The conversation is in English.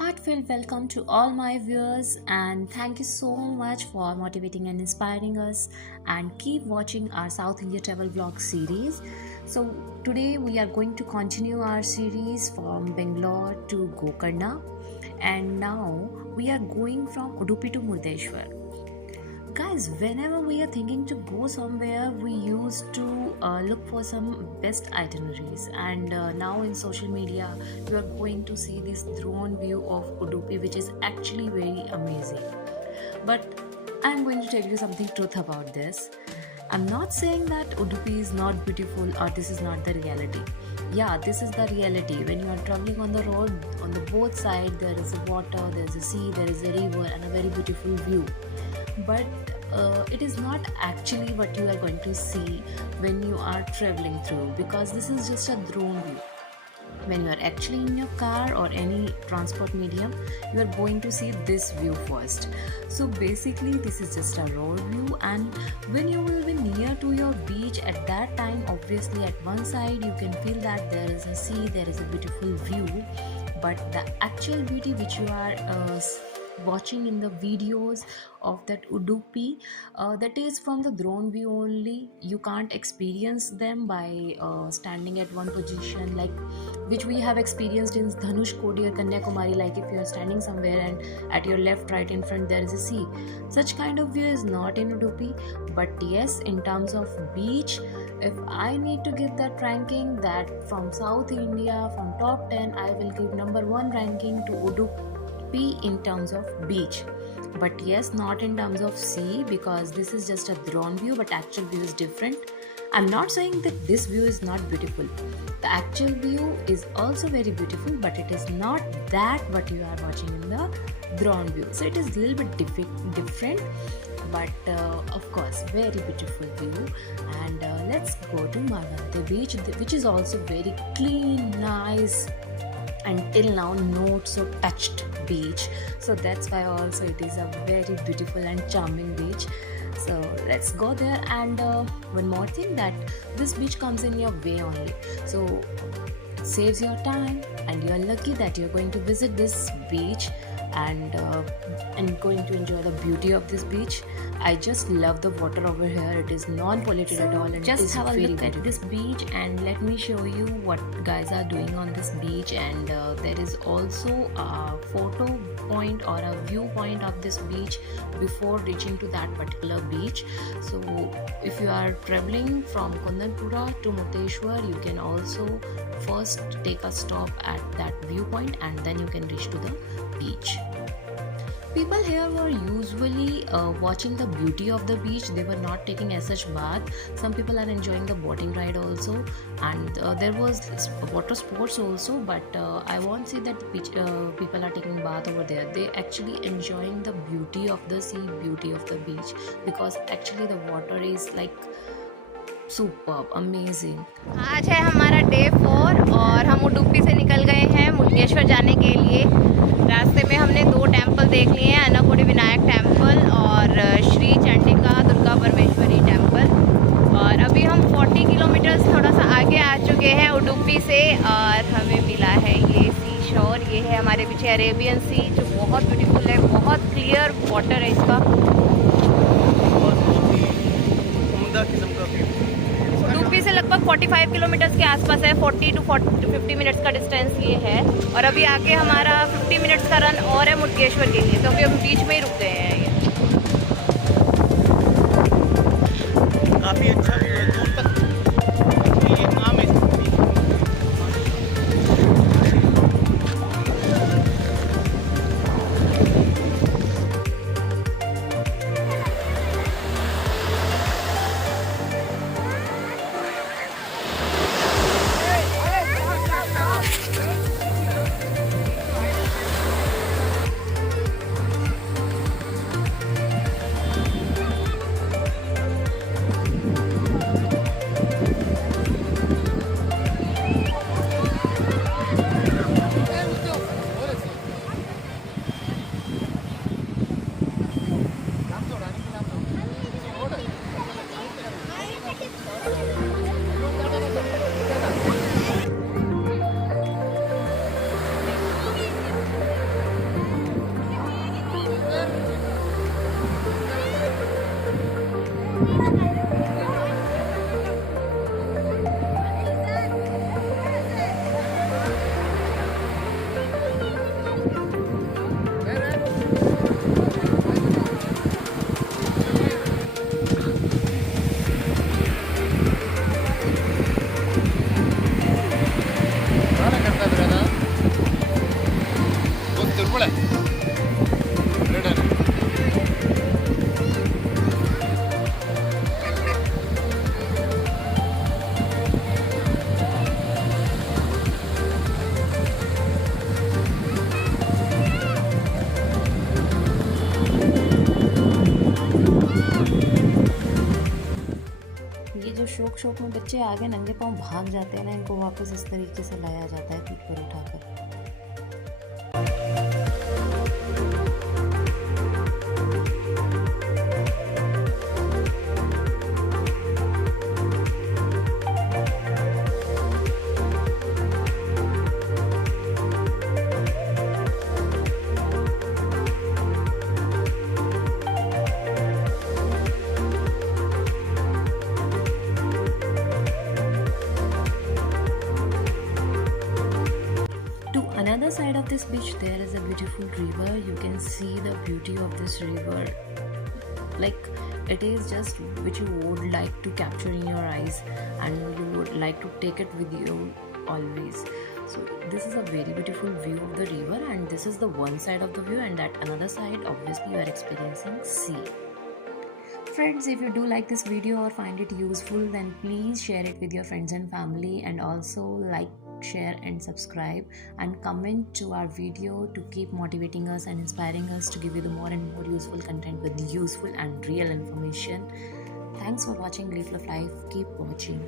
heartfelt welcome to all my viewers, and thank you so much for motivating and inspiring us, and keep watching our South India travel vlog series. So today we are going to continue our series from Bangalore to Gokarna, and now we are going from Udupi to Murudeshwar. Guys, whenever we are thinking to go somewhere, we used to look for some best itineraries, and now in social media you are going to see this drone view of Udupi, which is actually very amazing. But I'm going to tell you something truth about this. I'm not saying that Udupi is not beautiful or this is not the reality. Yeah, this is the reality. When you are traveling on the road, on the both sides there is a water, there is a sea, there is a river and a very beautiful view. But it is not actually what you are going to see when you are traveling through, because this is just a drone view. When you are actually in your car or any transport medium, you are going to see this view first. So basically this is just a road view, and when you will be near to your beach at that time, obviously at one side you can feel that there is a sea, there is a beautiful view, but the actual beauty which you are watching in the videos of that Udupi, that is from the drone view only. You can't experience them by standing at one position, like which we have experienced in Dhanushkodi or Kanyakumari, like if you are standing somewhere and at your left, right, in front there is a sea. Such kind of view is not in Udupi. But yes, in terms of beach, if I need to give that ranking, that from South India, from top 10, I will give number 1 ranking to Udupi in terms of beach. But yes, not in terms of sea, because this is just a drone view, but actual view is different. I'm not saying that this view is not beautiful. The actual view is also very beautiful, but it is not that what you are watching in the drone view. So it is a little bit different, but of course very beautiful view. And let's go to Maravanthe Beach, which is also very clean, nice, until now not so touched beach. So that's why also it is a very beautiful and charming beach. So let's go there. And one more thing, that this beach comes in your way only, so it saves your time, and you are lucky that you're going to visit this beach and going to enjoy the beauty of this beach. I just love the water over here. It is non-polluted at all, and just have a look at this beach and let me show you what guys are doing on this beach. And there is also a photo point or a viewpoint of this beach before reaching to that particular beach. So if you are traveling from Kundanpura to Murudeshwar, you can also first take a stop at that viewpoint and then you can reach to the beach. People here were usually watching the beauty of the beach. They were not taking as such bath. Some people are enjoying the boating ride also, and there was water sports also, but I won't say that beach, people are taking bath over there. They actually enjoying the beauty of the sea, beauty of the beach, because actually the water is like superb, amazing. आज है हमारा day 4 और हम उडुपी से निकल गए हैं मुरुडेश्वर जाने के लिए। रास्ते में हमने 2 टेम्पल देख लिए हैं, अन्नपूर्णी विनायक टेम्पल और श्री चंडिका दुर्गा परमेश्वरी टेम्पल। और अभी हम 40 किलोमीटर्स थोड़ा सा आगे आ चुके हैं उडुपी से, और हमें मिला है ये सी शोर। ये है हमारे पीछे अरेबियन सी, जो बहुत ब्यूटीफुल है, बहुत क्लियर वाटर है इसका। उडुपी से लगभग 45 किलोमीटर्स के आसपास है, 40 to 50 मिनट्स का डिस्टेंस ये है। और अभी आगे हमारा 50 मिनट्स का रन और है मुरुडेश्वर के लिए, तो अभी हम बीच में ही रुक गए हैं। ये काफ़ी अच्छा दूर तक ये नाम है। ये जो शौक शौक में बच्चे आगे नंगे पाँव भाग जाते हैं ना, इनको वापस इस तरीके से लाया जाता है पीठ पर उठाकर। To another side of this beach, there is a beautiful river. You can see the beauty of this river. Like, it is just which you would like to capture in your eyes, and you would like to take it with you always. So this is a very beautiful view of the river, and this is the one side of the view, and that another side obviously you are experiencing sea. Friends, if you do like this video or find it useful, then please share it with your friends and family, and also like, share and subscribe, and comment to our video to keep motivating us and inspiring us to give you the more and more useful content with useful and real information. Thanks for watching Leaf of Life. Keep watching.